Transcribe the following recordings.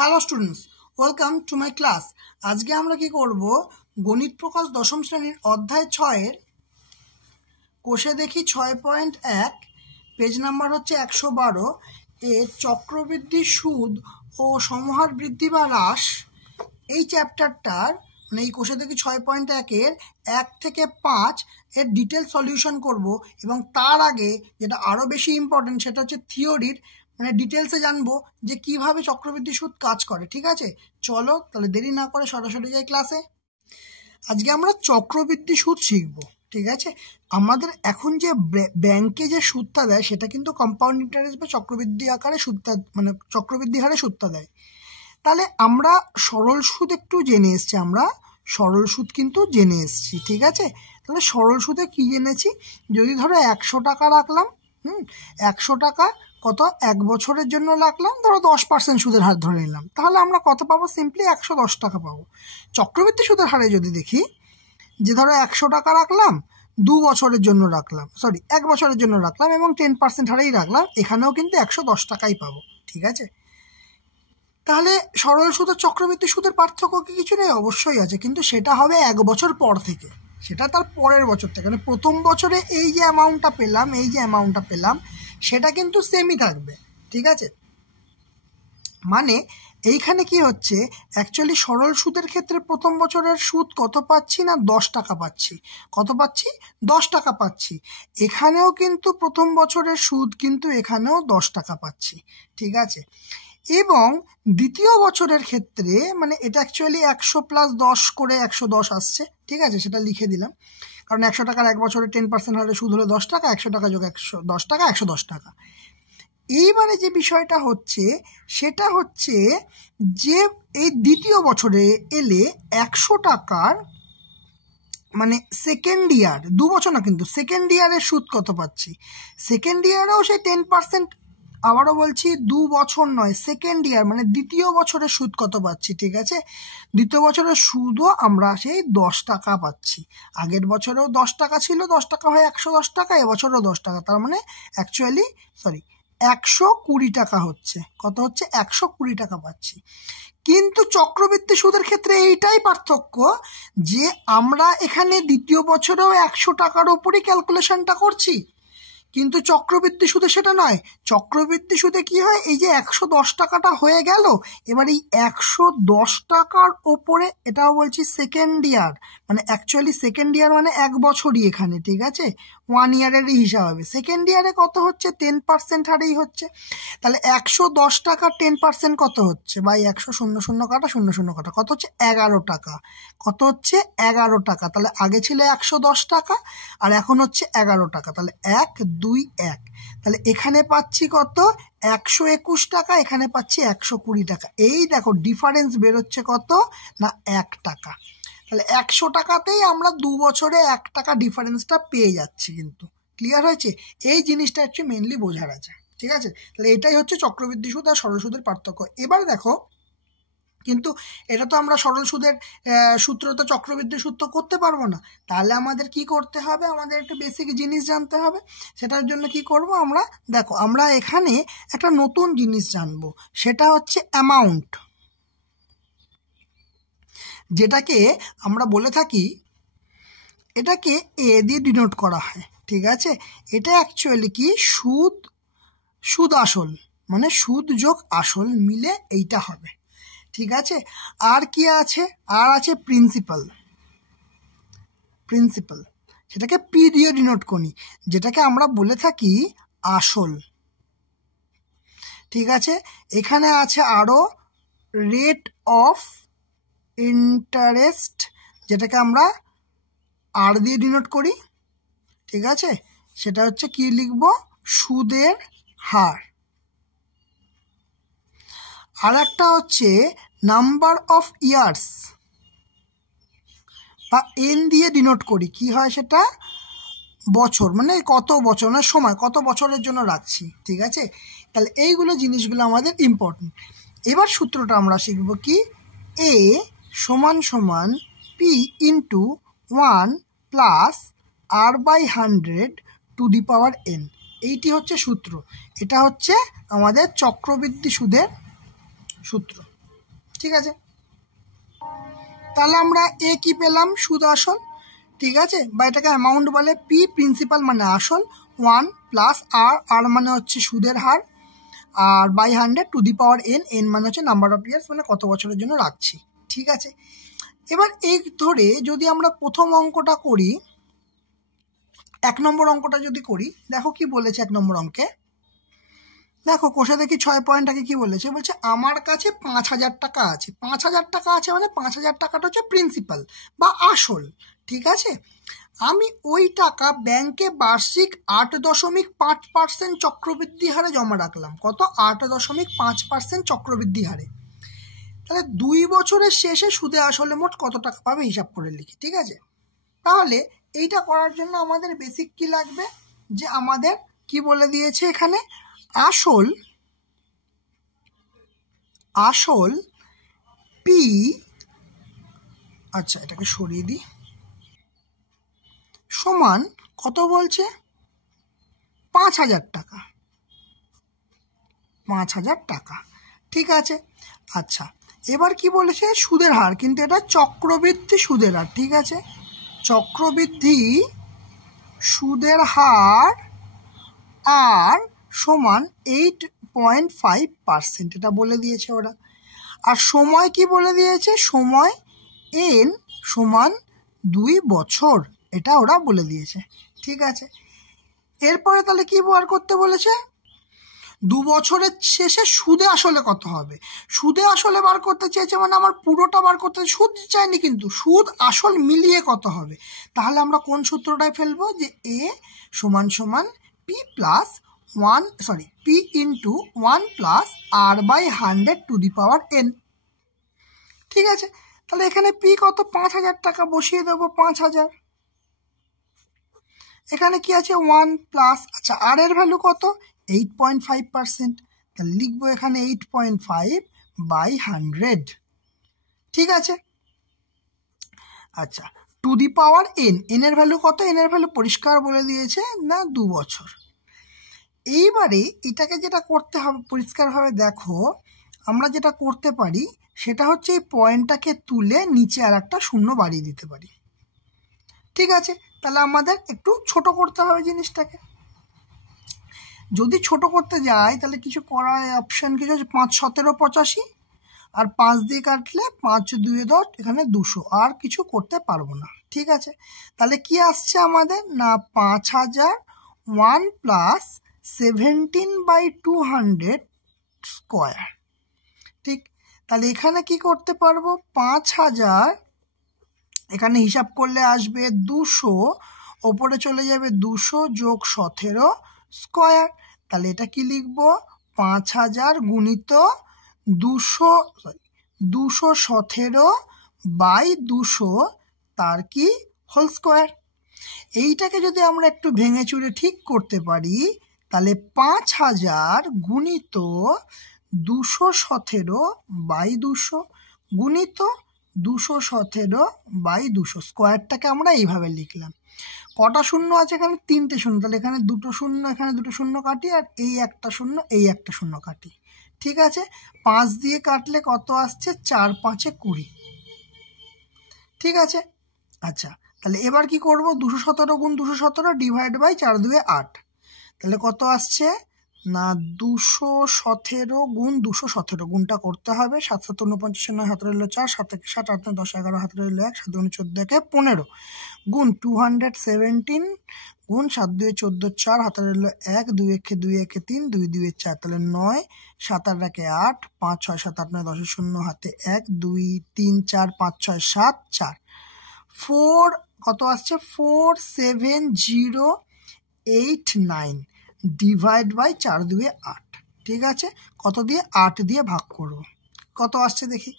Hello students, welcome to my class. আজকে আমরা কি করব, গণিত প্রকাশ দশম শ্রেণীর অধ্যায় 6-এর কোষে দেখি 6.1, পেজ নাম্বার হচ্ছে 112 এর চক্রবৃদ্ধি সুদ ও সমহার বৃদ্ধি বা হ্রাস, এই চ্যাপ্টারটার মানে এই কোষে দেখি 6.1-এর 1 থেকে 5 এর ডিটেল সলিউশন করব। এবং তার আগে যেটা আরও বেশি ইম্পর্টেন্ট সেটা হচ্ছে থিওরির মানে ডিটেলসে জানবো যে কিভাবে চক্রবৃদ্ধি সুদ কাজ করে। ঠিক আছে, চলো তাহলে দেরি না করে সরাসরি যাই ক্লাসে। আজকে আমরা চক্রবৃদ্ধি সুদ শিখব। ঠিক আছে, আমাদের এখন যে ব্যাংকে যে সুদটা দেয় সেটা কিন্তু কম্পাউন্ড ইন্টারেস্ট বা চক্রবৃদ্ধি আকারে সুদটা মানে চক্রবৃদ্ধি হারে সুদটা দেয়। তাহলে আমরা সরল সুদ একটু জেনে এসছি, আমরা সরল সুদ কিন্তু জেনে এসছি। ঠিক আছে, তাহলে সরল সুদে কি জেনেছি, যদি ধরো 100 টাকা রাখলাম, 100 টাকা কত 1 বছরের জন্য রাখলাম, ধরো 10% সুদের হার ধরে নিলাম, তাহলে আমরা কত পাবো, সিম্পলি 110 টাকা পাবো। চক্রবৃদ্ধি সুদের হারে যদি দেখি যে ধরো 100 টাকা রাখলাম, 2 বছরের জন্য রাখলাম, 1 বছরের জন্য রাখলাম এবং 10% হারেই রাখলাম, এখানেও কিন্তু 110 টাকাই পাবো। ঠিক আছে, তাহলে সরল সুদ আর চক্রবৃদ্ধি সুদের পার্থক্য কি কিছু নেই? অবশ্যই আছে, কিন্তু সেটা হবে 1 বছর পর থেকে, সেটা তার পরের বছর থেকে। মানে প্রথম বছরে এই যে অ্যামাউন্টটা পেলাম সেটা কিন্তু সেমই থাকবে। ঠিক আছে, মানে এইখানে কি হচ্ছে, অ্যাকচুয়ালি সরল সুদের ক্ষেত্রে প্রথম বছরের সুদ কত পাচ্ছি না, 10 টাকা পাচ্ছি। কত পাচ্ছি? 10 টাকা পাচ্ছি। এখানেও কিন্তু প্রথম বছরের সুদ কিন্তু এখানেও 10 টাকা পাচ্ছি। ঠিক আছে, এবং দ্বিতীয় বছরের ক্ষেত্রে মানে এটা অ্যাকচুয়ালি 100 + 10 করে 110 আসছে। ঠিক আছে, সেটা লিখে দিলাম, কারণ 100 টাকার 1 বছরে 10% হারে সুদ হলো 10 টাকা, 100 টাকা যোগ 110 টাকা 110 টাকা। এইবারে যে বিষয়টা হচ্ছে সেটা হচ্ছে যে এই দ্বিতীয় বছরে এলে 100 টাকার মানে সেকেন্ড ইয়ার, 2 বছর না কিন্তু সেকেন্ড ইয়ারের সুদ কত পাচ্ছি, সেকেন্ড ইয়ারেও সেই 10%, আবারও বলছি 2 বছর নয়, সেকেন্ড ইয়ার মানে দ্বিতীয় বছরের সুদ কত পাচ্ছি। ঠিক আছে, দ্বিতীয় বছরের সুদও আমরা সেই 10 টাকা পাচ্ছি। আগের বছরেও 10 টাকা ছিল, 10 টাকা হয় 110 টাকা, এবছরও 10 টাকা, তার মানে অ্যাকচুয়ালি 120 টাকা হচ্ছে। কত হচ্ছে? 120 টাকা পাচ্ছি। কিন্তু চক্রবৃদ্ধি সুদের ক্ষেত্রে এইটাই পার্থক্য যে আমরা এখানে দ্বিতীয় বছরেও 100 টাকার ওপরই ক্যালকুলেশনটা করছি, কিন্তু চক্রবৃদ্ধি সুদে সেটা নয়। চক্রবৃদ্ধি সুদে কি হয়, এই যে 110 টাকাটা হয়ে গেল, এবার এই 110 টাকার ওপরে, এটাও বলছি সেকেন্ড ইয়ার, মানে অ্যাকচুয়ালি সেকেন্ড ইয়ার মানে 1 বছরই এখানে। ঠিক আছে, 1 ইয়ারেরই হিসাব হবে। সেকেন্ড ইয়ারে কত হচ্ছে, 10% হারেই হচ্ছে। তাহলে 110 টাকার 10% কত হচ্ছে, বা 100 00 কাটা 00 কাটা, কত হচ্ছে 11 টাকা। কত হচ্ছে 11 টাকা। তাহলে আগে ছিল 110 টাকা আর এখন হচ্ছে 11 টাকা, তাহলে 1 2 1, তাহলে এখানে পাচ্ছি কত, 121 টাকা, এখানে পাচ্ছি 120 টাকা। এই দেখো ডিফারেন্স বেরোচ্ছে কত না, 1 টাকা। তাহলে 100 টাকাতেই আমরা 2 বছরে 1 টাকা ডিফারেন্সটা পেয়ে যাচ্ছি। কিন্তু ক্লিয়ার হয়েছে? এই জিনিসটা হচ্ছে মেনলি বোঝার আছে। ঠিক আছে, তাহলে এটাই হচ্ছে চক্রবৃদ্ধি সুদ আর সরল সুদের পার্থক্য। এবার দেখো, কিন্তু এটা তো আমরা সরল সুদের সূত্র তো চক্রবৃদ্ধি সূত্র করতে পারবো না, তাহলে আমাদের কি করতে হবে, আমাদের একটা বেসিক জিনিস জানতে হবে। সেটার জন্য কি করব আমরা, দেখো আমরা এখানে একটা নতুন জিনিস জানবো, সেটা হচ্ছে অ্যামাউন্ট, যেটাকে আমরা বলে থাকি, এটাকে এ দিয়ে ডিনোট করা হয়। ঠিক আছে, এটা অ্যাকচুয়ালি কি, সুদ আসল, মানে সুদ যোগ আসল মিলে এইটা হবে। ঠিক আছে, আর কি আছে, আর আছে প্রিন্সিপাল, সেটাকে পি দিয়ে ডিনোট করি, যেটাকে আমরা বলে থাকি আসল। ঠিক আছে, এখানে আছে আরো রেট অফ ইন্টারেস্ট, যেটাকে আমরা আর দিয়ে ডিনোট করি। ঠিক আছে, সেটা হচ্ছে কি লিখব, সুদের হার। আর একটা হচ্ছে নাম্বার অফ ইয়ার্স, বা এন দিয়ে ডিনোট করি, কি হয় সেটা, বছর, মানে কত বছর না সময়, কত বছরের জন্য রাখছি। ঠিক আছে, তাহলে এইগুলো জিনিসগুলো আমাদের ইম্পর্টেন্ট। এবার সূত্রটা আমরা শিখব কি, এ সমান সমান P into 1 plus r/100 two the power n, এইটি হচ্ছে সূত্র। এটা হচ্ছে আমাদের চক্রবৃদ্ধি সুদের সূত্র। ঠিক আছে, তাহলে আমরা এ কি পেলাম, সুদ আসল, ঠিক আছে, বা এটাকে অ্যামাউন্ট বলে। পি প্রিন্সিপাল মানে আসল, 1 প্লাস আর, আর মানে হচ্ছে সুদের হার, r by 100 to the power n, n মানে হচ্ছে নাম্বার অফ ইয়ার্স মানে কত বছরের জন্য রাখছি। ঠিক আছে, এবার এই ধরে যদি আমরা প্রথম অঙ্কটা করি, 1 নম্বর অঙ্কটা যদি করি, দেখো কি বলেছে 1 নম্বর অঙ্কে। দেখো কোষে দেখি 6 পয়েন্টটাকে কি বলেছে, বলছে আমার কাছে 5,000 টাকা আছে। 5,000 টাকা আছে মানে 5,000 টাকাটা হচ্ছে প্রিন্সিপাল বা আসল। ঠিক আছে, আমি ওই টাকা ব্যাংকে বার্ষিক 8.5% চক্রবৃদ্ধি হারে জমা রাখলাম। কত? 8.5% চক্রবৃদ্ধি হারে। তাহলে 2 বছরের শেষে সুদে আসলে মোট কত টাকা পাবে হিসাব করে লিখি। ঠিক আছে, তাহলে এইটা করার জন্য আমাদের বেসিক কি লাগবে, যে আমাদের কি বলে দিয়েছে এখানে, আসল পি, আচ্ছা এটাকে সরিয়ে দিই, সমান কত বলছে, 5,000 টাকা। 5,000 টাকা, ঠিক আছে। আচ্ছা এবার কি বলেছে, সুদের হার, কিন্তু এটা চক্রবৃদ্ধি সুদের হার। ঠিক আছে, চক্রবৃদ্ধি সুদের হার আর সমান 8.5%, এটা বলে দিয়েছে ওরা। আর সময় কি বলে দিয়েছে, সময় এন সমান 2 বছর, এটা ওরা বলে দিয়েছে। ঠিক আছে, এরপরে তাহলে কি বার করতে বলেছে, 2 বছরের শেষে সুদে আসলে কত হবে। সুদে আসলে বার করতে চেয়েছে মানে আমার পুরোটা বার করতে, সুদ চাইনি কিন্তু সুদ আসল মিলিয়ে কত হবে। তাহলে আমরা কোন সূত্রটায় ফেলবো, যে এ সমান সমান P plus 1 P into 1 plus R by 100 to the power N. ঠিক আছে, তাহলে এখানে পি কত, 5,000 টাকা বসিয়ে দেবো, 5,000। এখানে কি আছে 1 প্লাস, আচ্ছা আর এর ভ্যালু কত, 8.5%, তাহলে লিখবো এখানে 8.5 বাই 100। ঠিক আছে, আচ্ছা two the power n, N এর ভ্যালু কত, এন এর ভ্যালু পরিষ্কার বলে দিয়েছে না 2 বছর। এইবারে এটাকে যেটা করতে হবে পরিষ্কারভাবে দেখো, আমরা যেটা করতে পারি সেটা হচ্ছে এই পয়েন্টটাকে তুলে নিচে আর একটা শূন্য বাড়িয়ে দিতে পারি। ঠিক আছে, তাহলে আমাদের একটু ছোট করতে হবে জিনিসটাকে। যদি ছোট করতে যাই তাহলে কিছু করার অপশান কিছু আছে, 5 17 85, আর 5 দিয়ে কাটলে 5 2 10, এখানে 200, আর কিছু করতে পারবো না। ঠিক আছে, তাহলে কি আসছে আমাদের না 5,000 1 প্লাস 17/200 স্কোয়ার। ঠিক, তাহলে এখানে কি করতে পারবো, 5,000 এখানে হিসাব করলে আসবে 200, ওপরে চলে যাবে 200 যোগ 17 স্কোয়ার। তাহলে এটা কি লিখবো, 5,000 গুণিত 217 বাই 200 তার কি হোল স্কোয়ার। এইটাকে যদি আমরা একটু ভেঙে চুরে ঠিক করতে পারি, তাহলে 5,000 গুণিত 217 বাই 200 গুণিত 217 বাই 200 স্কোয়ারটাকে আমরা এইভাবে লিখলাম। কটা শূন্য আছে এখানে, 3টে শূন্য, তাহলে এখানে 2টো শূন্য, এখানে 2টো শূন্য কাটি, আর এই একটা শূন্য, এই একটা শূন্য কাটি। ঠিক আছে, 5 দিয়ে কাটলে কত আসছে, 4 5 20। ঠিক আছে, আচ্ছা তাহলে এবার কি করব, 217 গুণ 217 ডিভাইড বাই 4 2 8, তাহলে কত আসছে না 217 গুণ 217, গুণটা করতে হবে, 7 7 49 9 হাতে রইল 4, 7 1 7 8 9 10 11 হাতে রইল 1, 7 2 14 1 15 গুণ 217 গুণ 7 2 14 4 হাতে রইল 1, 2 1 2 1 3 2 2 4, তাহলে 9 7 8 1 8 5 6 7 8 9 10 0 হাতে 1 2 3 4 5 6 7 4 4 কত আসছে 47089 ডিভাইড বাই 4 2 8। ঠিক আছে, কত দিয়ে, 8 দিয়ে ভাগ করব, কত আসছে দেখি,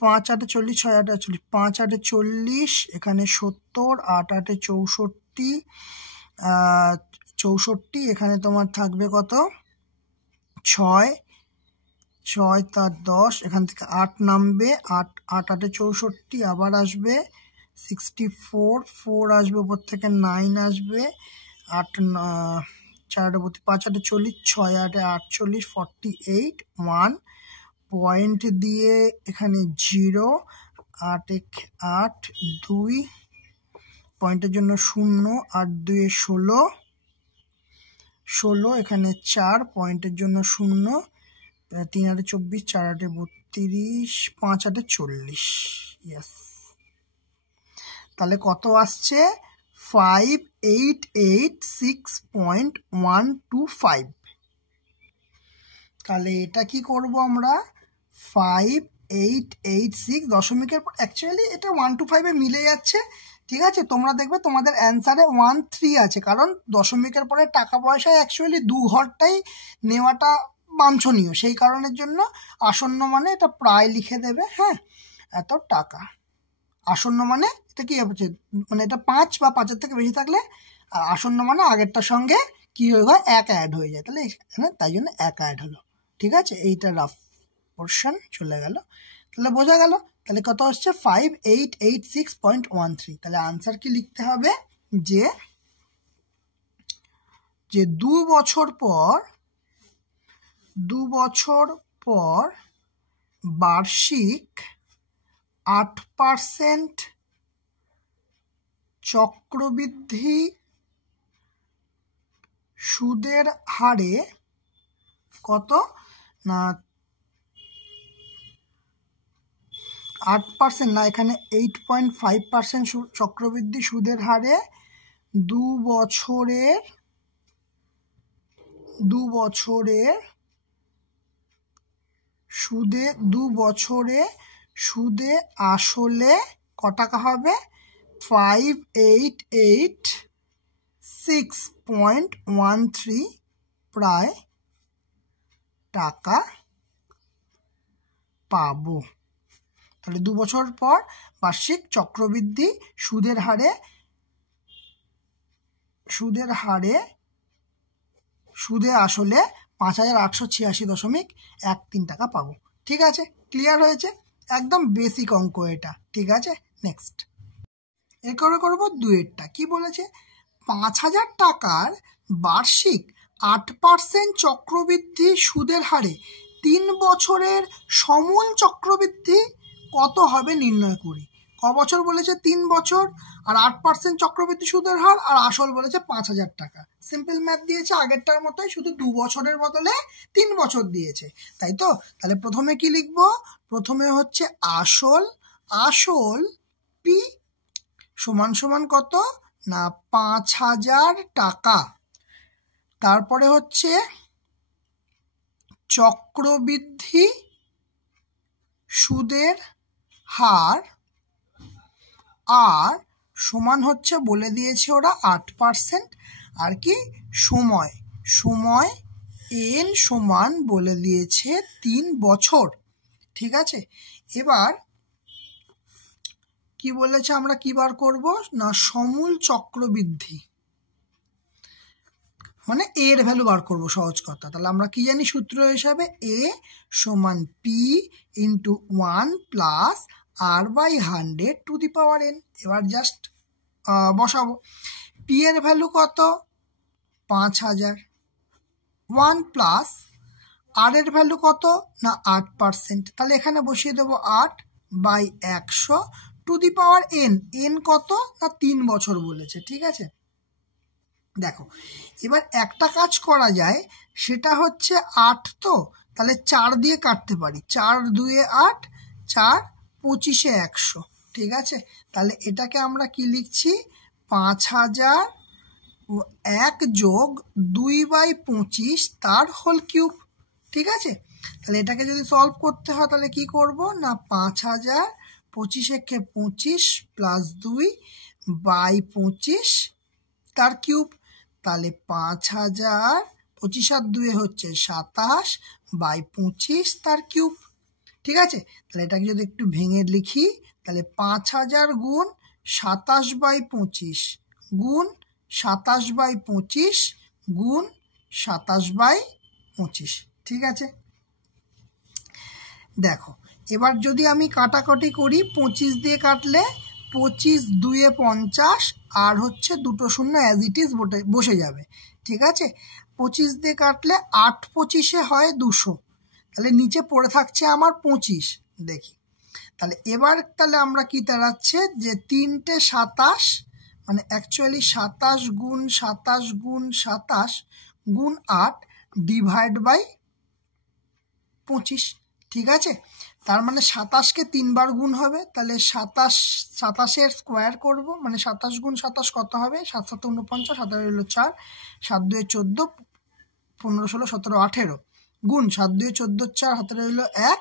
5 8 40 6 8 40, 5 8 40, এখানে 70, 8 8 64, 64, এখানে তোমার থাকবে কত 6 6 তার 10, এখান থেকে 8 নামবে, 8 8 8 64, আবার আসবে 64, 4 আসবে উপর থেকে, 9 আসবে, 8 4 5 8 40, 6 8 48, 48 1 পয়েন্ট দিয়ে এখানে 0, 8 8 2 পয়েন্টের জন্য 0, 8 2 16, 16 এখানে 4 পয়েন্টের জন্য 0, 3 8 24, 4 8 32, 5 8 40। ইয়েস, তাহলে কত আসছে? 5886.125। তাহলে এটা কি করব আমরা? 5886 দশমিকের পর অ্যাকচুয়ালি এটা 125-এ মিলে যাচ্ছে, ঠিক আছে। তোমরা দেখবে তোমাদের অ্যান্সারে 13 আছে, কারণ দশমিকের পরে টাকা পয়সায় অ্যাকচুয়ালি 2 ঘরটাই নেওয়াটা বাঞ্ছনীয়, সেই কারণের জন্য আসন্ন মানে এটা প্রায় লিখে দেবে। হ্যাঁ, এত টাকা আসন্ন মানে এটা কি হচ্ছে, মানে এটা 5 বা 5-এর থেকে বেশি থাকলে আসন্ন মানে আগেরটার সঙ্গে কি হয়ে যায়, 1 অ্যাড হয়ে যায়, তাহলে এখানে তাই জন্য 1 অ্যাড হলো, ঠিক আছে। এইটা রাফ পোর্শন চলে গেল, তাহলে বোঝা গেল। তাহলে কত হচ্ছে? 5886.13। তাহলে আনসার কি লিখতে হবে? যে 2 বছর পর বার্ষিক 8% চক্রবৃদ্ধি সুদের হারে কত না 8% না, এখানে 8.5% চক্রবৃদ্ধি সুদের হারে 2 বছরে সুদে আসলে ক টাকা হবে? 5886.13 প্রায় টাকা পাবো। তাহলে 2 বছর পর বার্ষিক চক্রবৃদ্ধি সুদের হারে সুদে আসলে 5886.13 টাকা পাবো। ঠিক আছে, ক্লিয়ার হয়েছে? একদম বেসিক অঙ্ক এটা, ঠিক আছে। নেক্সট এরপরে করবো 2-এরটা। কি বলেছে? 5000 টাকার বার্ষিক 8% চক্রবৃদ্ধি সুদের হারে 3 বছরের সমূল চক্রবৃদ্ধি কত হবে নির্ণয় করি। ক বছর বলেছে? 3 বছর, আর 8% চক্রবৃদ্ধি সুদের হার, আর আসল বলেছে 5000 টাকা। সিম্পল ম্যাথ দিয়েছে আগেরটার মতোই, শুধু 2 বছরের বদলে 3 বছর দিয়েছে, তাই তো। তাহলে প্রথমে কি লিখবো? প্রথমে হচ্ছে আসল পি সমান সমান কত না 5000 টাকা। তারপরে হচ্ছে চক্রবৃদ্ধি সুদের হার, আর সমান হচ্ছে বলে দিয়েছে ওরা 8%, আর কি সময় n সমান বলে দিয়েছে 3 বছর, ঠিক আছে। এবার কি বলেছে, আমরা কি বার করব না সমূল চক্রবৃদ্ধি, মানে এর ভ্যালু বার করব, সহজ কথা। তাহলে আমরা কি জানি সূত্র হিসাবে? a সমান p into 1 plus r/100 n। এবার জাস্ট বসাবো। p এর ভ্যালু কত? 5000। 1 প্লাস r এর ভ্যালু কত না 8%, তাহলে এখানে বসিয়ে দেবো 8/100 n কত না 3 বছর বলেছে, ঠিক আছে। দেখো এবার একটা কাজ করা যায়, সেটা হচ্ছে 8 তো, তাহলে 4 দিয়ে কাটতে পারি। 4 2 8, 4 25-এ 100, ঠিক আছে। তাহলে এটাকে আমরা কি লিখছি? 5000 1 যোগ 2/25 তার হোল কিউব, ঠিক আছে। তাহলে এটাকে যদি সলভ করতে হয় তাহলে কি করব না 5000 25-এ 25 প্লাস 2/25 তার কিউব। তাহলে 5000 25 আর 2 হচ্ছে 27/25 তার কিউব, ঠিক আছে। তাহলে এটাকে যদি একটু ভেঙে লিখি, তাহলে 5000 গুণ 27/25 গুণ 27/25 গুণ 27/25, ঠিক আছে। দেখো এবার যদি আমি কাটাকাটি করি, 25 দিয়ে কাটলে 25 2 50, আর হচ্ছে 2 শূন্য অ্যাজ ইট ইজ বসে যাবে, ঠিক আছে। 25 দিয়ে কাটলে 8 25-এ হয় 200, তাহলে নিচে পড়ে থাকছে আমার 25। দেখি তাহলে এবার তাহলে আমরা কি দাঁড়াচ্ছে যে 3টে 27 মানে অ্যাকচুয়ালি 27 গুণ 27 গুণ 27 গুণ 8 ডিভাইড বাই 25। ঠিক আছে, তার মানে 27কে 3 বার গুণ হবে, তাহলে 27-এর স্কোয়ার করব, মানে 27 গুণ 27 কত হবে? 7 7 49, 7 হলো 4, 7 2 14, 15 16 17 18 গুণ 7 2 14 4, হাতে রইল 1,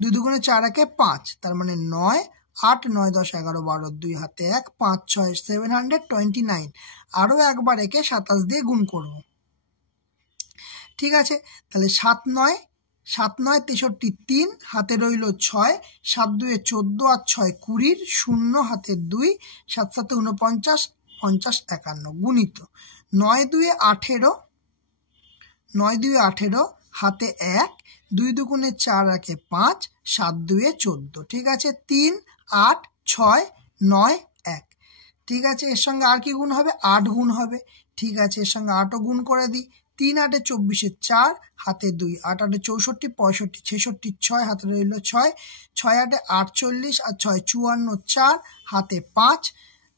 2 2 4 1 5, তার মানে 9 8 9 10 11 12, 2 হাতে 1, 5 6 729। আরও একবার একে 27 দিয়ে গুণ করব। ঠিক আছে, তাহলে 7 9 63, 3 হাতে রইল 6, 7 2 14 আর 6 20, 0 হাতে 2, 7 7 49, 50 51 গুণিত 9 2 18, 9 2 18 হাতে 1, 2 2 4 1 5, 7 2 14। ঠিক আছে, 3 8 6 9 1। ঠিক আছে, এর সঙ্গে আর কি গুণ হবে? 8 গুণ হবে। ঠিক আছে, এর সঙ্গে 8ও গুণ করে দিই। 3 8 24, 4 হাতে 2, 8 8 64 65 66 6 হাতে রইল 6, 6 8 48 আর 6 54 4 হাতে 5,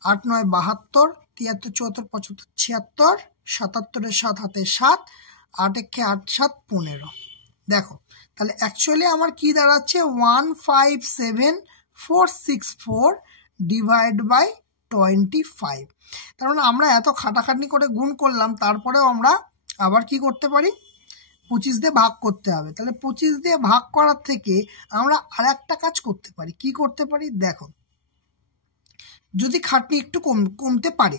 8 9 72, 73 74 75 76, 77 7 হাতে 7, 8 1 8 7 15। দেখো তাহলে অ্যাকচুয়ালি আমার কি দাঁড়াচ্ছে? 157464 ডিভাইড বাই 25। তার মানে আমরা এত খাটাখাটনি করে গুণ করলাম, তারপরেও আমরা আবার কি করতে পারি? 25 দিয়ে ভাগ করতে হবে। তাহলে 25 দিয়ে ভাগ করার থেকে আমরা আর একটা কাজ করতে পারি। কি করতে পারি? দেখো, যদি খাটনি একটু কমতে পারে,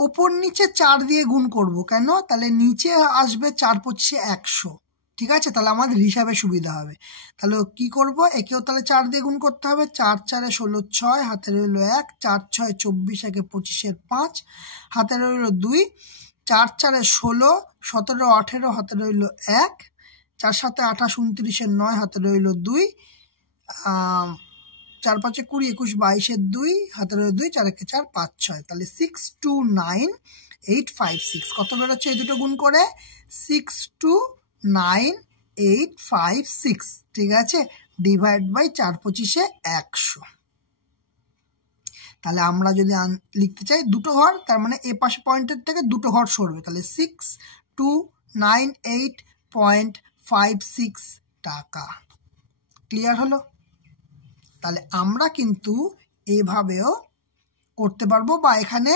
ওপর নিচে 4 দিয়ে গুণ করব। কেন? তাহলে নিচে আসবে 4 25 100। ঠিক আছে, তাহলে আমাদের হিসাবে সুবিধা হবে। তাহলে কি করব? একেও তাহলে 4 দিয়ে গুণ করতে হবে। 4 4 16 6 হাতে রইল 1, 4 6 24 1 25 5 হাতে রইল 2, 4 4 16 17 18 হাতে রইল 1, 4 7 28 29 9 হাতে রইল 2, 4 5 20 21 22 2 হাতে রইল 2, 4 1 4 5 6। তাহলে 629856 কত বেরোচ্ছে এই দুটো গুণ করে? 629856। ঠিক আছে, ডিভাইড বাই 4 25 100। তাহলে আমরা যদি লিখতে চাই দুটো ঘর, তার মানে এ পাশে পয়েন্টের থেকে দুটো ঘর সরবে, তাহলে 6298.56 টাকা। ক্লিয়ার হলো? তাহলে আমরা কিন্তু এভাবেও করতে পারবো, বা এখানে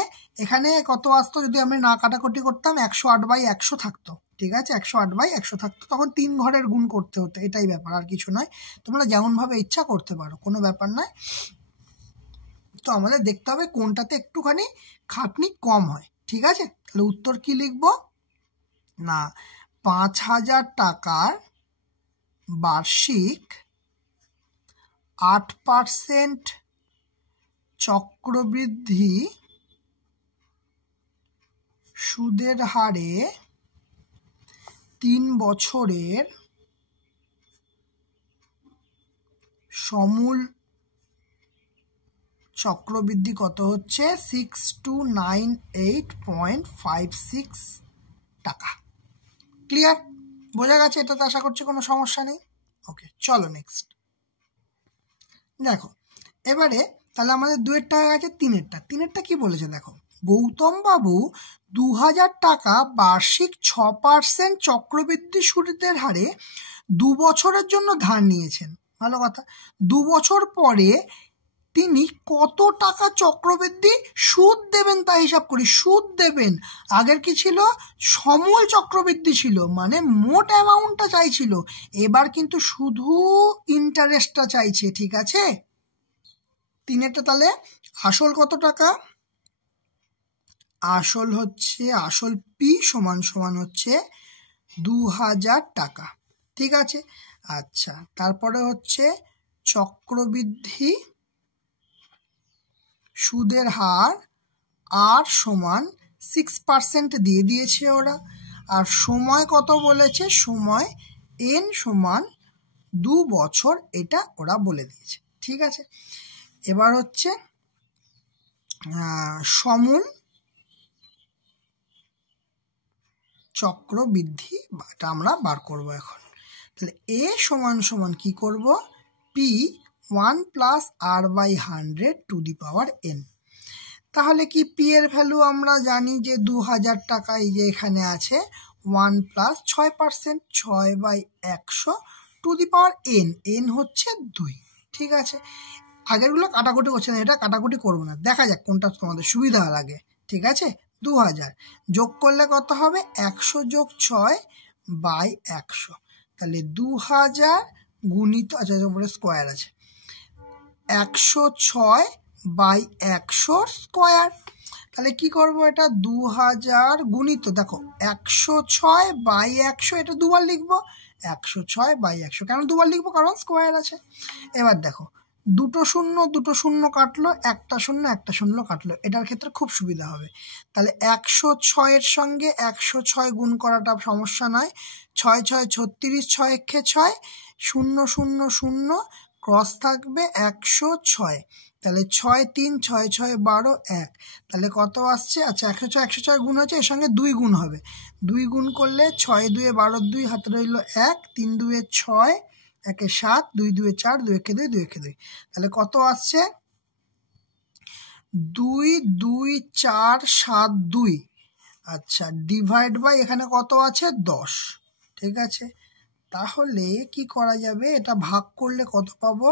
কত আসতো যদি আমরা না কাটাকুটি করতাম? 108/100 থাকতো। ঠিক আছে, 108/100 থাকতো, তখন 3 ঘরের গুণ করতে হতো। এটাই ব্যাপার, আর কিছু নয়। তোমরা যেমনভাবে ইচ্ছা করতে পারো, কোনো ব্যাপার নয়। তো আমাদের দেখতে হবে কোনটাতে একটুখানি খাটনি কম হয়। ঠিক আছে, তাহলে উত্তর কি লিখবো? না, 5000 টাকার বার্ষিক 8% চক্রবৃদ্ধি সুদের হারে 3 বছরের সমূল চক্রবৃদ্ধি কত হচ্ছে? 6298.56 টাকা। ক্লিয়ার? বোঝা গেছে? এটাতে আশা করছি কোনো সমস্যা নেই। ওকে, চলো নেক্সট। দেখো এবারে তাহলে আমাদের 2-এর টাকা গেছে, 3-এরটা কি বলেছে? দেখো, গৌতম বাবু 2000 টাকা বার্ষিক 6% চক্রবৃদ্ধি সুদের হারে 2 বছরের জন্য ধার নিয়েছেন। ভালো কথা। 2 বছর পরে তিনি কত টাকা চক্রবৃদ্ধি সুদ দেবেন তা হিসাব করি। সুদ দেবেন, আগের কি ছিল? সমূল চক্রবৃদ্ধি ছিল, মানে মোট অ্যামাউন্টটা চাইছিল। এবার কিন্তু শুধু ইন্টারেস্টটা চাইছে। ঠিক আছে, 3-এরটা তাহলে আসল কত টাকা? আসল পি সমান হচ্ছে 2000 টাকা। ঠিক আছে, আচ্ছা, তারপরে হচ্ছে চক্রবৃদ্ধি সুদের হার আর সমান 6% দিয়ে দিয়েছে ওরা। আর সময় কত বলেছে? সময় n সমান 2 বছর, এটা ওরা বলে দিয়েছে। ঠিক আছে, এবার হচ্ছে সমূল চক্রবৃদ্ধি, এটা আমরা বার করব এখন। তাহলে এ সমান সমান কি করব, P 1 plus R by 100 to the power n. তাহলে কি পি এর ভ্যালু আমরা জানি যে 2000 টাকা, এই যে এখানে আছে 1 plus 6%, 6/100 two the power n, N হচ্ছে 2। ঠিক আছে, আগেরগুলো কাটাকুটি করছে না, এটা কাটাকুটি করবো না, দেখা যাক কোনটা তোমাদের সুবিধা লাগে। ঠিক আছে, 2000 যোগ করলে কত হবে, 100 যোগ 6/100, তাহলে 2000 গুণিত, আচ্ছা উপরে স্কোয়ার আছে, 106/100 স্কোয়ার। তাহলে কি করব, এটা 2000 গুণিত, দেখো 106/100, এটা দুবার লিখবো, 106/100 কেন দুবার লিখবো, কারণ স্কোয়ার আছে। এবার দেখো দুটো শূন্য কাটলো, একটা শূন্য কাটলো, এটার ক্ষেত্রে খুব সুবিধা হবে। তাহলে 106-এর সঙ্গে 106 গুণ করাটা সমস্যা নয়, 6 6 36, 6 একে 6, 0 0 0 ক্রস থাকবে 106, তাহলে 6 3 6 6 12 1, তাহলে কত আসছে, আচ্ছা 106 গুণ হচ্ছে, এর সঙ্গে 2 গুণ হবে, 2 গুণ করলে 6 2 12 2, হাতে রইল 1, 3 2 6, 1 7, 2 2 4, 2 1 2, 2 1 2, তাহলে কত আসছে, 2 2 4 7 2, আচ্ছা ডিভাইড বাই এখানে কত আছে 10। ঠিক আছে, তাহলে কি করা যাবে, এটা ভাগ করলে কত পাবো,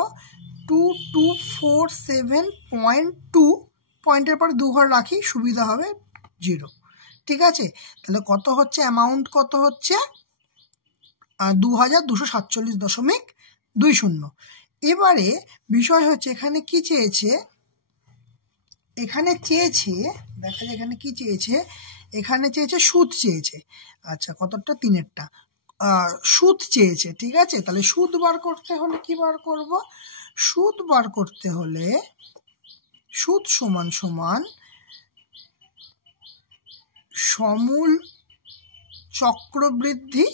2247.2, পয়েন্টের পরে 2 ঘর রাখি, সুবিধা হবে 0। ঠিক আছে, তাহলে কত হচ্ছে, অ্যামাউন্ট কত হচ্ছে, 2247.20। এবারে বিষয় হচ্ছে এখানে কি চেয়েছে, দেখা যায় এখানে কি চেয়েছে, এখানে চেয়েছে সুদ চেয়েছে, আচ্ছা কতটা, 3-এরটা সুদ চেয়েছে। ঠিক আছে, তাহলে সুদ বার করতে হলে কি বার করব, সুদ বার করতে হলে সুদ সমান সমান সমূল চক্রবৃদ্ধি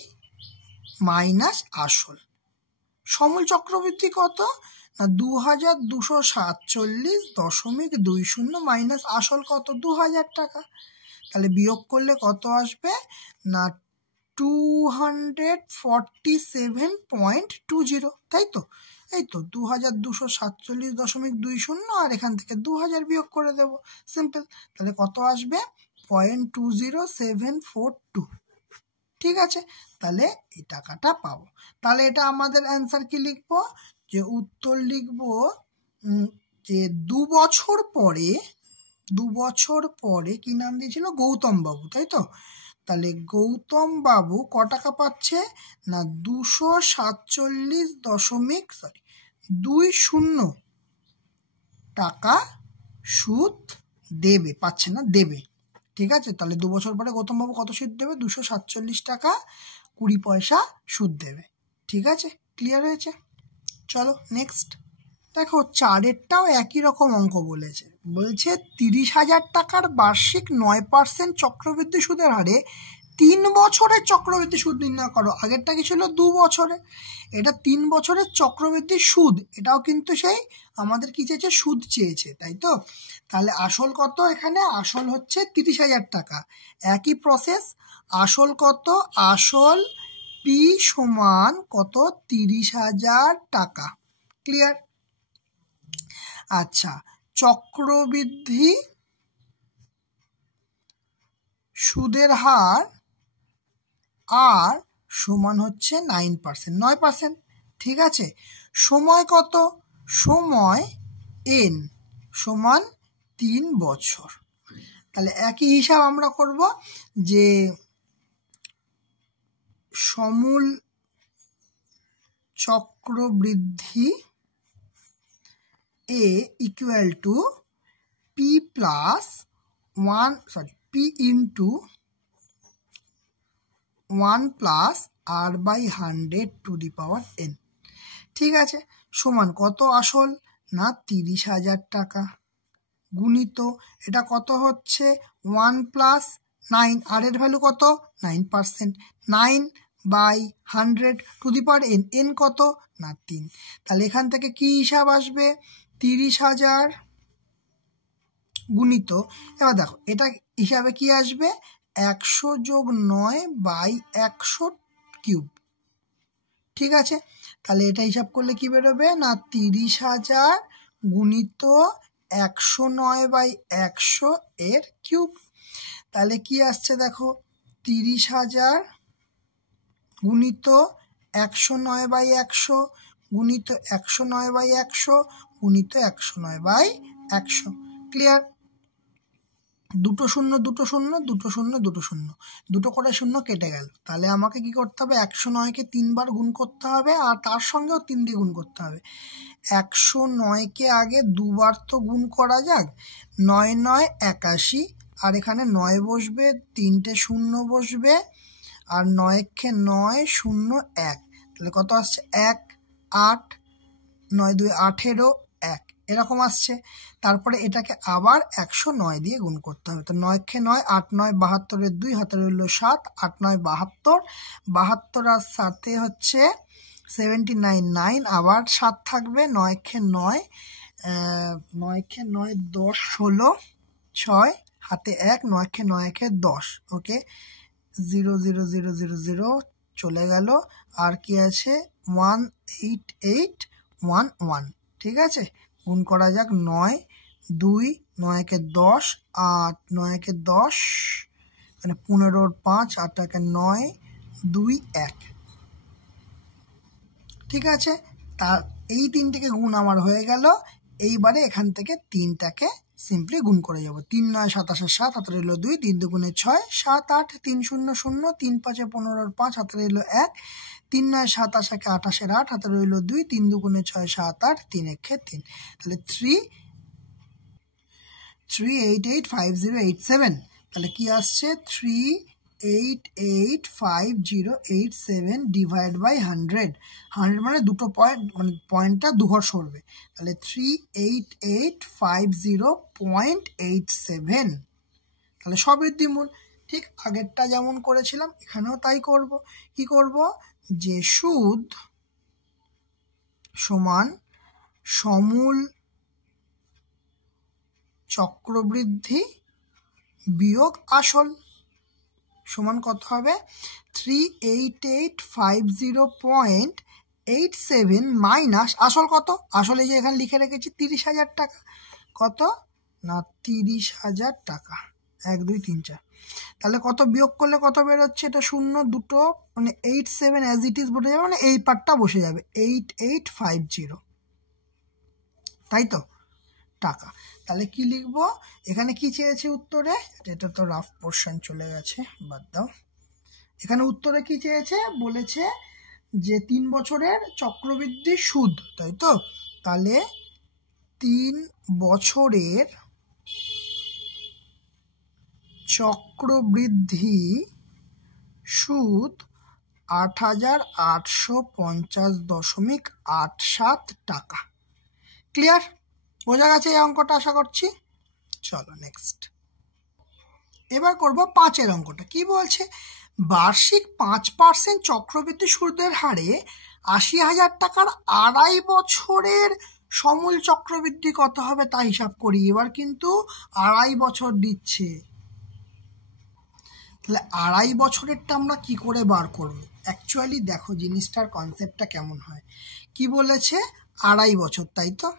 মাইনাস আসল। সমূল চক্রবৃদ্ধি কত না 2247.20 মাইনাস আসল কত, 2000 টাকা। তাহলে বিয়োগ করলে কত আসবে না 247.20, তাই তো, এই তো 2247.20, আর এখান থেকে 2000 বিয়োগ করে দেব, সিম্পল। তাহলে কত আসবে 0.20742। ঠিক আছে, তাহলে এই টাকাটা পাবো। তাহলে এটা আমাদের অ্যান্সার কি লিখবো, যে উত্তর লিখবো যে 2 বছর পরে কি নাম দিয়েছিল, গৌতম বাবু, তাই তো। তাহলে গৌতম বাবু ক টাকা পাচ্ছে না 247.20 টাকা সুদ দেবে, পাচ্ছে না, দেবে। ঠিক আছে, তাহলে 2 বছর পরে গৌতম বাবু কত সুদ দেবে, 247 টাকা 20 পয়সা সুদ দেবে। ঠিক আছে, ক্লিয়ার হয়েছে। চলো নেক্সট দেখো, 4-এরটাও একই রকম অঙ্ক বলেছে, বলছে 30,000 টাকার বার্ষিক 9% চক্রবৃদ্ধি সুদের হারে 3 বছরের চক্রবৃদ্ধি সুদ নির্ণয় করো। আগেরটা কি ছিল 2 বছরে, এটা 3 বছরের চক্রবৃদ্ধি সুদ, এটাও কিন্তু সেই আমাদের কি চেয়েছে, সুদ চেয়েছে, তাই তো। তাহলে আসল কত, এখানে আসল হচ্ছে 30,000 টাকা, একই প্রসেস, আসল কত, আসল পি সমান কত, 30,000 টাকা। ক্লিয়ার। আচ্ছা, চক্রবৃদ্ধি সুদের হার আর সমান হচ্ছে 9%। ঠিক আছে, সময় কত, সময় এন সমান 3 বছর। তাহলে একই হিসাব আমরা করব, যে সমূল চক্রবৃদ্ধি A equal to P plus 1, P into 1 plus R by 100 to the power N. ঠিক আছে, সমান কত আসল না 30,000 টাকা, গুণিত এটা কত হচ্ছে 1 প্লাস 9, আর এর ভ্যালু কত 9%, 9/100 two the power n, N কত না 3। তাহলে এখান থেকে কি হিসাব আসবে, 30,000 গুণিত, এবার দেখো এটা হিসাবে কি আসবে, 100 যোগ 9/100 কিউব। ঠিক আছে, তাহলে এটা হিসাব করলে কি বেরোবে না 30,000 গুণিত 109/100 এর কিউব। তাহলে কি আসছে দেখো, 30,000 গুণিত 109/100 গুণিত 109/100 গুণিত 109/100। ক্লিয়ার? দুটো শূন্য দুটো শূন্য দুটো শূন্য দুটো শূন্য, দুটো করে শূন্য কেটে গেল। তাহলে আমাকে কি করতে হবে, 109কে 3 বার গুণ করতে হবে আর তার সঙ্গেও 3 দিয়ে গুণ করতে হবে। 109কে আগে 2 বার তো গুণ করা যাক, 9 9 81, আর এখানে 9 বসবে, 3টে শূন্য বসবে, আর 9কে 9 0 1, তাহলে কত আসছে 1 8, 9 2 18, 1 এরকম আসছে। তারপরে এটাকে আবার 109 দিয়ে গুণ করতে হবে। তো 9কে 9 8 9 72 2, হাতে রইল 7, 8 9 72, 72 আর সাথে হচ্ছে 79 9, আবার 7 থাকবে, 9কে 9 10 16 6, হাতে 1, 9কে 9 10, ওকে 0 0 0 0 0 চলে গেল, আর কি আছে 18811, ঠিক আছে। গুণ করা যাক, 9 2 9কে 10 8 9কে 10 মানে 15 5, 8টাকে 9 2 1, ঠিক আছে। তা এই তিনটেকে গুণ আমার হয়ে গেল। এইবারে এখান থেকে তিনটাকে সিম্পলি গুণ করে যাব। 3 9 27 7, হাতে রইল 2, 3 2 6 7 8, 3 0 0, 3 5 15 5, হাতে রইল 1, 3 9 27 28 8, হাতে রইল 2, 3 2 6 7 8, 3 1 3, তাহলে 3885087, তাহলে কি আসছে 3885087 ডিভাইড বাই 100, 100 মানে দুটো পয়েন্ট, মানে পয়েন্টটা দুঘর সরবে, তাহলে 38850.87, তাহলে সবৃদ্ধিমূল। ঠিক আগেরটা যেমন করেছিলাম এখানেও তাই করব। কি করব, যে সুদ সমান সমূল চক্রবৃদ্ধি বিয়োগ আসল সমান কত হবে, 38850.87 মাইনাস আসল কত, আসলে যে এখানে লিখে রেখেছি 30,000 টাকা, কত না 30,000 টাকা, 1 2 3 4, তাহলে কত বিয়োগ করলে কত বেরোচ্ছে, এটা শূন্য দুটো মানে 87 অ্যাজ ইট ইজ বসে যাবে, মানে এই পার্টটা বসে যাবে 8850, তাই তো টাকা। তাহলে কি লিখবো, এখানে কি চেয়েছে উত্তরে, এটা তো রাফ পোর্শন চলে গেছে, বাদ দাও। এখানে উত্তরে কি চেয়েছে, বলেছে যে 3 বছরের চক্রবৃদ্ধি সুদ, তাই তো। তাহলে 3 বছরের চক্রবৃদ্ধি সুদ 8,850.87 টাকা। ক্লিয়ার? বোঝা গেছে এই অঙ্কটা আশা করছি। চলো নেক্সট। এবার করব 5-এর অঙ্কটা। কি বলছে, বার্ষিক 5% চক্রবৃদ্ধি সুদের হারে 80,000 টাকার 2.5 বছরের সমূল চক্রবৃদ্ধি কত হবে তা হিসাব করি। এবার কিন্তু 2.5 বছর দিচ্ছে, তাহলে 2.5 বছরেরটা আমরা কি করে বার করব। অ্যাকচুয়ালি দেখো জিনিসটার কনসেপ্টটা কেমন হয়। কি বলেছে 2.5 বছর, তাই তো।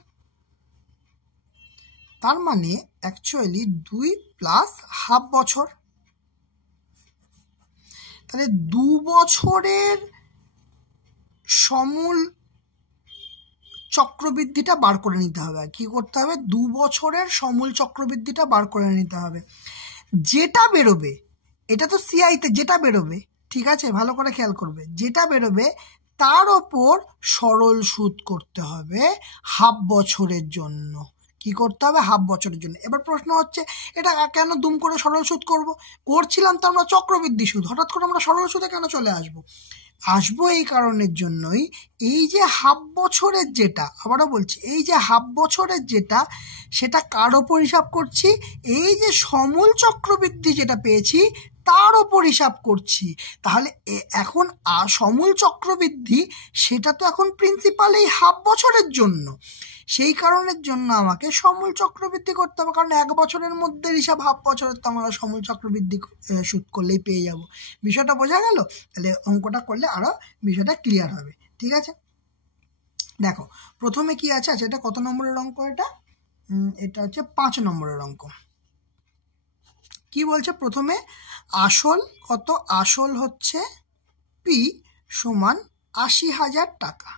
তার মানে অ্যাকচুয়ালি 2 প্লাস হাফ বছর, তাহলে 2 বছরের সমূল চক্রবৃদ্ধিটা বার করে নিতে হবে। কি করতে হবে, 2 বছরের সমূল চক্রবৃদ্ধিটা বার করে নিতে হবে। যেটা বেরোবে, এটা তো সিআইতে যেটা বেরোবে, ঠিক আছে, ভালো করে খেয়াল করবে, যেটা বেরোবে তার ওপর সরল সুদ করতে হবে হাফ বছরের জন্য। কি করতে হবে, হাফ বছরের জন্য। এবার প্রশ্ন হচ্ছে, এটা কেন দুম করে সরল সুদ করছিলাম তো আমরা চক্রবৃদ্ধি সুদ, হঠাৎ করে আমরা সরল সুদে কেন চলে আসবো এই কারণের জন্যই, এই যে হাফ বছরের যেটা, আবারও বলছি, এই যে হাফ বছরের যেটা, সেটা কার ওপর হিসাব করছি, এই যে সমূল চক্রবৃদ্ধি যেটা পেয়েছি তার ওপর হিসাব করছি। তাহলে এখন সমূল চক্রবৃদ্ধি সেটা তো এখন প্রিন্সিপাল এই হাফ বছরের জন্য, সেই কারণের জন্য আমাকে সমূল চক্রবৃদ্ধি করতে হবে, কারণ 1 বছরের মধ্যে হিসাব হাফ বছরের তো আমরা সমূল চক্রবৃদ্ধি সুদ করলেই পেয়ে যাব। বিষয়টা বোঝা গেল? তাহলে অঙ্কটা করলে আরো বিষয়টা ক্লিয়ার হবে। ঠিক আছে, দেখো প্রথমে কি আছে, আচ্ছা এটা কত নম্বরের অঙ্ক, এটা হচ্ছে 5 নম্বরের অঙ্ক। কি বলছে প্রথমে, আসল কত, আসল হচ্ছে পি সমান 80,000 টাকা।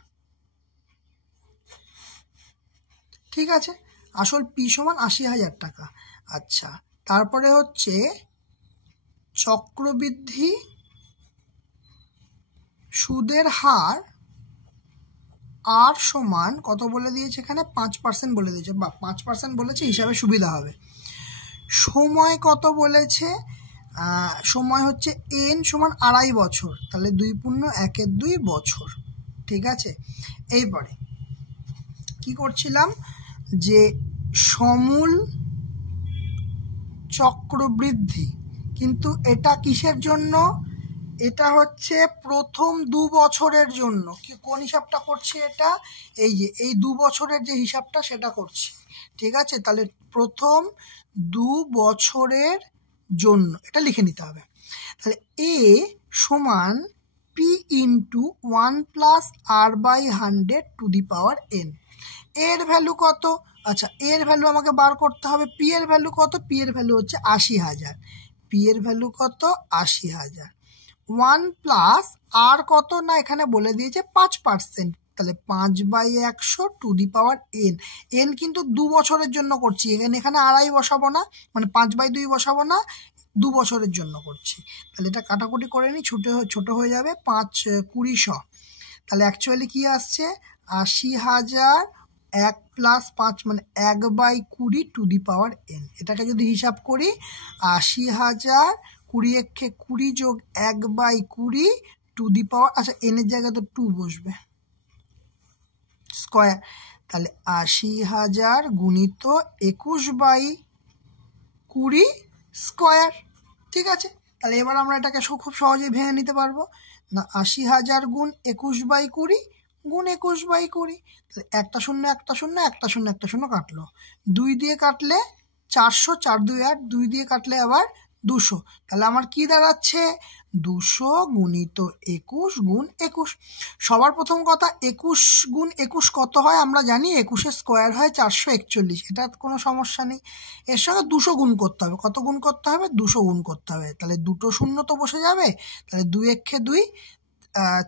ঠিক আছে, আসল পি সমান 80,000 টাকা। আচ্ছা, তারপরে হচ্ছে চক্রবৃদ্ধি সুদের হার আর সমান কত বলে দিয়েছে, এখানে 5% বলে দিয়েছে, বা 5% বলেছে, হিসাবে সুবিধা হবে। সময় কত বলেছে, সময় হচ্ছে এন সমান 2.5 বছর, তাহলে 2 × 1 = 2 বছর। ঠিক আছে, এইবারে কি করছিলাম, যে সমূল চক্রবৃদ্ধি, কিন্তু এটা কিসের জন্য, এটা হচ্ছে প্রথম 2 বছরের জন্য। কোন হিসাবটা করছি, এটা এই যে এই 2 বছরের যে হিসাবটা সেটা করছি। ঠিক আছে, তাহলে প্রথম 2 বছরের জন্য এটা লিখে নিতে হবে। তাহলে এ সমান পি ইন্টু 1 + r/100⁴ এর ভ্যালু কত, আচ্ছা এর ভ্যালু আমাকে বার করতে হবে। পি এর ভ্যালু কত, পি এর ভ্যালু হচ্ছে 80,000, পি এর ভ্যালু কত 80,000। 1 প্লাস আর কত না, এখানে বলে দিয়েছে 5%, তাহলে 5/100⁴ এন কিন্তু 2 বছরের জন্য করছি, এখানে 2.5 বসাবো না, মানে 5/2 বসাবো না, 2 বছরের জন্য করছি। তাহলে এটা কাটাকুটি করে নিই, ছোট হয়ে যাবে, 5 × 20 তাহলে অ্যাকচুয়ালি কি আসছে, 80,000 1 + 5 মানে 1/20⁴ এটাকে যদি হিসাব করি, 80,000 20 × 20 যোগ 1/20⁴, আচ্ছা এনের জায়গায় তো 2 বসবে, স্কয়ার, তাহলে 80,000 গুণিত 21/20 স্কয়ার। ঠিক আছে, তাহলে এবার আমরা এটাকে খুব সহজেই ভেঙে নিতে পারবো না, 80,000 গুণ 21/20 গুণ 21/20, তাহলে একটা শূন্য একটা শূন্য একটা শূন্য একটা শূন্য কাটলো, 2 দিয়ে কাটলে 400, 4 2 8, 2 দিয়ে কাটলে আবার 200, তাহলে আমার কি দাঁড়াচ্ছে, 200 গুণিত 21 গুণ 21। সবার প্রথম কথা, 21 গুণ 21 কত হয় আমরা জানি, 21 স্কোয়ার হয় 441, এটা কোনো সমস্যা নেই। এর সঙ্গে 200 গুণ করতে হবে, কত গুণ করতে হবে, 200 গুণ করতে হবে, তাহলে 2 শূন্য তো বসে যাবে, তাহলে 2 × 2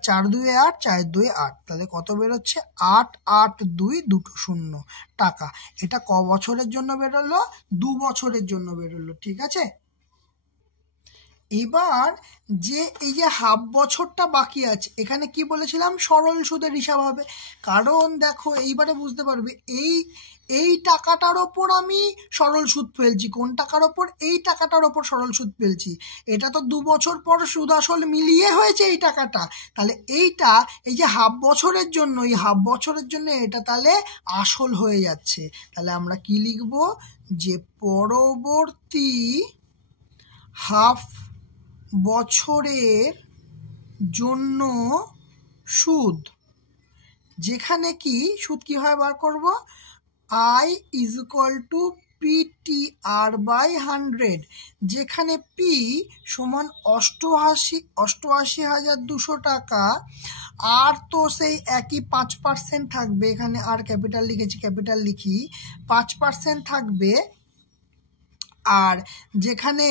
4 2 8, 4 2 8, তাহলে কত বেরোচ্ছে, 882 200 টাকা। এটা ক বছরের জন্য বেরোলো, 2 বছরের জন্য বেরোলো। ঠিক আছে, এবার যে এই যে হাফ বছরটা বাকি আছে, এখানে কি বলেছিলাম, সরল সুদের হিসাব হবে, কারণ দেখো এইবারে বুঝতে পারবে, এই টাকাটার ওপর আমি সরল সুদ ফেলছি, কোন টাকার ওপর, এই টাকাটার ওপর সরল সুদ ফেলছি, এটা তো 2 বছর পর সুদ আসল মিলিয়ে হয়েছে এই টাকাটা, তাহলে এইটা এই যে হাফ বছরের জন্য, এই হাফ বছরের জন্য এটা তাহলে আসল হয়ে যাচ্ছে। তাহলে আমরা কি লিখব, যে পরবর্তী হাফ বছরের জন্য সুদ, যেখানে কি সুদ কিভাবে বার করব, I = PTR/100, যেখানে P সমান 88,200 টাকা, আর তো সেই একই 5% থাকবে, এখানে আর ক্যাপিটাল লিখেছি, ক্যাপিটাল লিখি, 5% থাকবে, আর যেখানে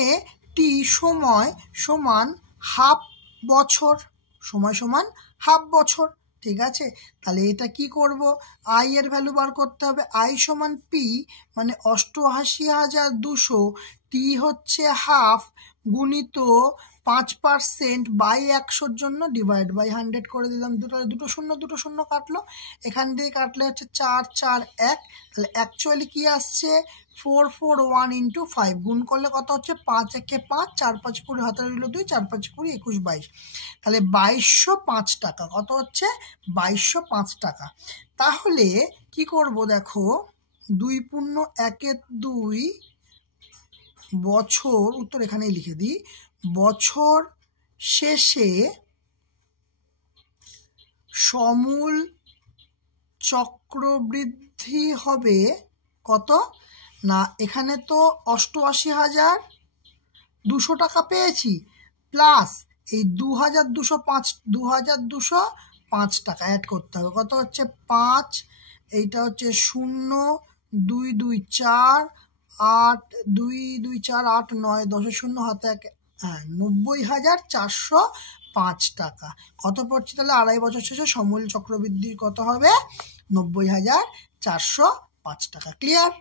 টি সময় সমান হাফ বছর, সময় সমান হাফ বছর। ঠিক আছে, তাহলে এটা কি করব, আই এর ভ্যালু বার করতে হবে, আই সমান পি মানে 88,200, টি হচ্ছে হাফ, গুণিত 5%/100 জন্য /100 করে দিলাম, দুটো শূন্য কাটলো, এখান দিয়ে কাটলে হচ্ছে 4 4 1, তাহলে অ্যাকচুয়ালি কি আসছে, 441 × 5, গুণ করলে কত হচ্ছে, 5 × 5, 4 5 20, হাতে রইল 2, 4 5 20, 21 22, তাহলে 2205 টাকা, কত হচ্ছে, 2205 টাকা। তাহলে কি করব, দেখো 2 × 1 = 2 বছর, উত্তর এখানেই লিখে দিই, বছর শেষে সমূল চক্রবৃদ্ধি হবে কত না, এখানে তো 88,200 টাকা পেয়েছি, প্লাস এই 2,205 টাকা অ্যাড করতে হবে। কত হচ্ছে 5, এইটা হচ্ছে 0, 2 2 4, 8 2 2 4 8 9 10 শূন্য হাতে 1, হ্যাঁ 90,405 টাকা। কত পড়ছে তাহলে 2.5 বছর শেষে সমূল চক্রবৃদ্ধি কত হবে? 90,405 টাকা। ক্লিয়ার?